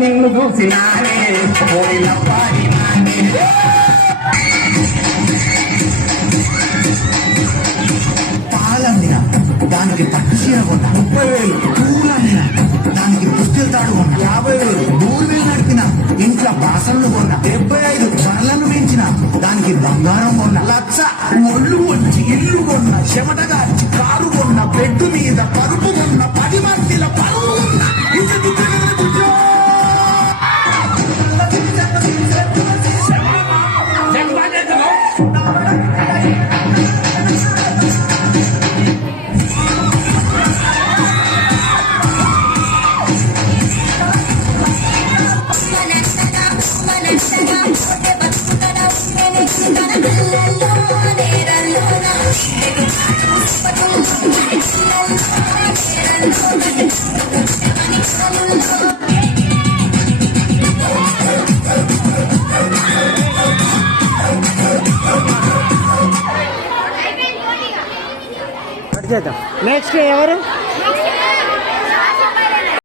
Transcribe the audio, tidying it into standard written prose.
నిన్ను చూసినానే పోయిన పాడినానే పాలమ్మిన దానికి పట్టుచీర కొన్న 30,000 పూలమ్మిన దానికి పుస్తెల తాడు కొన్న 50,000 2,000 నడిపిన ఇంట్లో బాసనలు కొన్న 75 పనులను పెంచిన దానికి బంగారం కొన్న 1,00,000 ఒళ్ళు వచ్చి ఇల్లు కొన్న చెమటగా కారు కొన్న బెడ్ మీద పరుపు కొన్న 10 మందిల పరువు కొన్న నెక్స్ట్ ఎవరు?